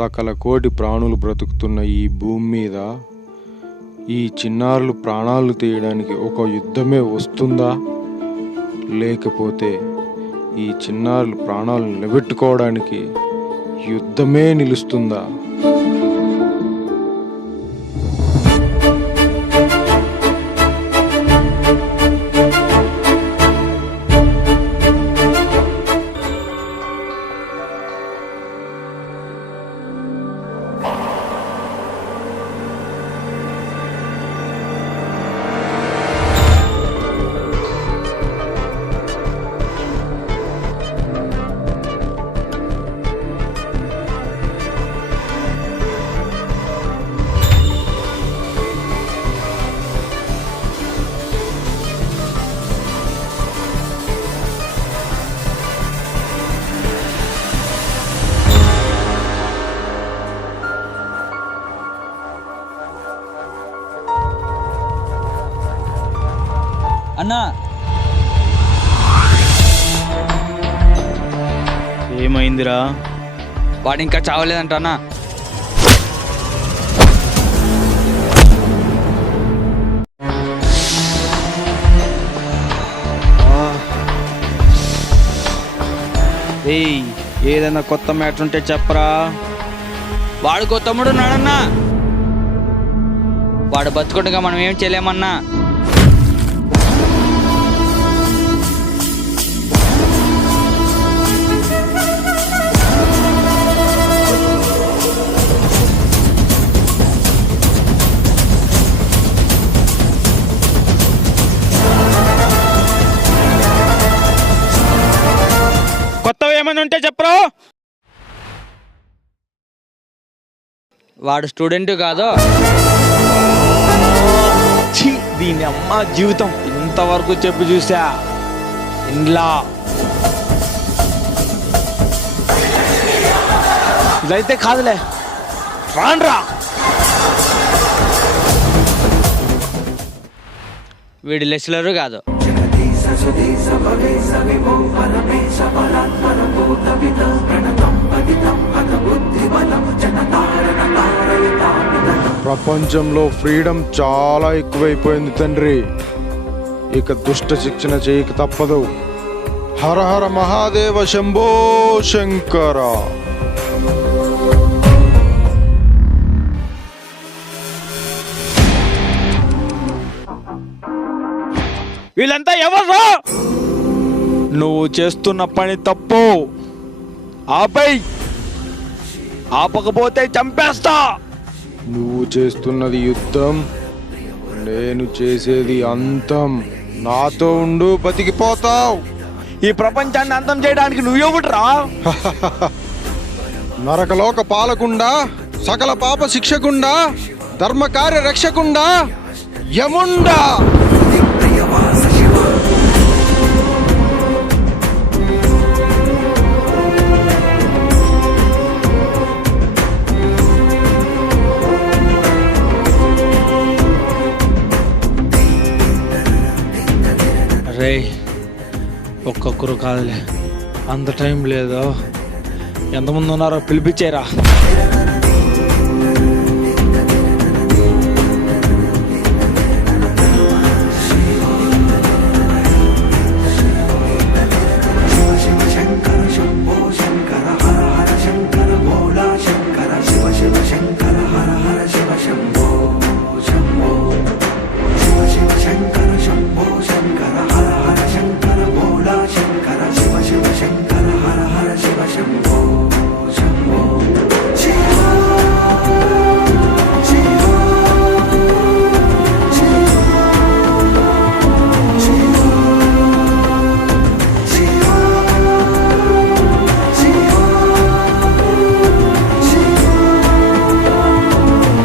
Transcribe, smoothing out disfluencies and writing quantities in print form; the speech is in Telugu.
సకల కోటి ప్రాణులు బ్రతుకుతున్న ఈ భూమి మీద ఈ చిన్నారులు ప్రాణాలు తీయడానికి ఒక యుద్ధమే వస్తుందా, లేకపోతే ఈ చిన్నారులు ప్రాణాలు నిలబెట్టుకోవడానికి యుద్ధమే నిలుస్తుందా? అన్నా, ఏమైందిరా? వాడు ఇంకా చావలేదంట అన్నా. ఏయ్, ఏదైనా కొత్త మ్యాటర్ ఉంటే చెప్పరా. వాడికో తమ్ముడు ఉన్నాడన్నా. వాడు బతుకుండగా మనం ఏం చేయలేమన్నా. కొత్తవి ఏమైనా ఉంటే చెప్పరా. వాడు స్టూడెంట్ కాదు. ఛీ, దీని అమ్మ జీవితం ఇంతవరకు చెప్పి చూసా ఇండ్లా. ఇదైతే కాదులే, రాన్రా. వీడి లెస్లరు కాదు. ప్రపంచంలో ఫ్రీడమ్ చాలా ఎక్కువైపోయింది తండ్రి. ఇక దుష్ట శిక్షణ చేయక తప్పదు. హర హర మహాదేవ శంభో శంకర. వీళ్ళంతా ఎవర్రా? నువ్వు చేస్తున్న పని తప్పు. ఆపై, ఆపకపోతే చంపేస్తా. నువ్వు చేస్తున్నది యుద్ధం, నేను చేసేది అంతం. నాతో ఉండు, బతికిపోతావు. ఈ ప్రపంచాన్ని అంతం చేయడానికి నువ్వెవడురా? నరకలోక పాలకుండా, సకల పాప శిక్షకుండా, ధర్మకార్య రక్షకుండా, యముండా. రే, ఒక్కొక్కరు కాదులే, అంత టైం లేదు. ఎంతమంది ఉన్నారో పిలిపించేరా.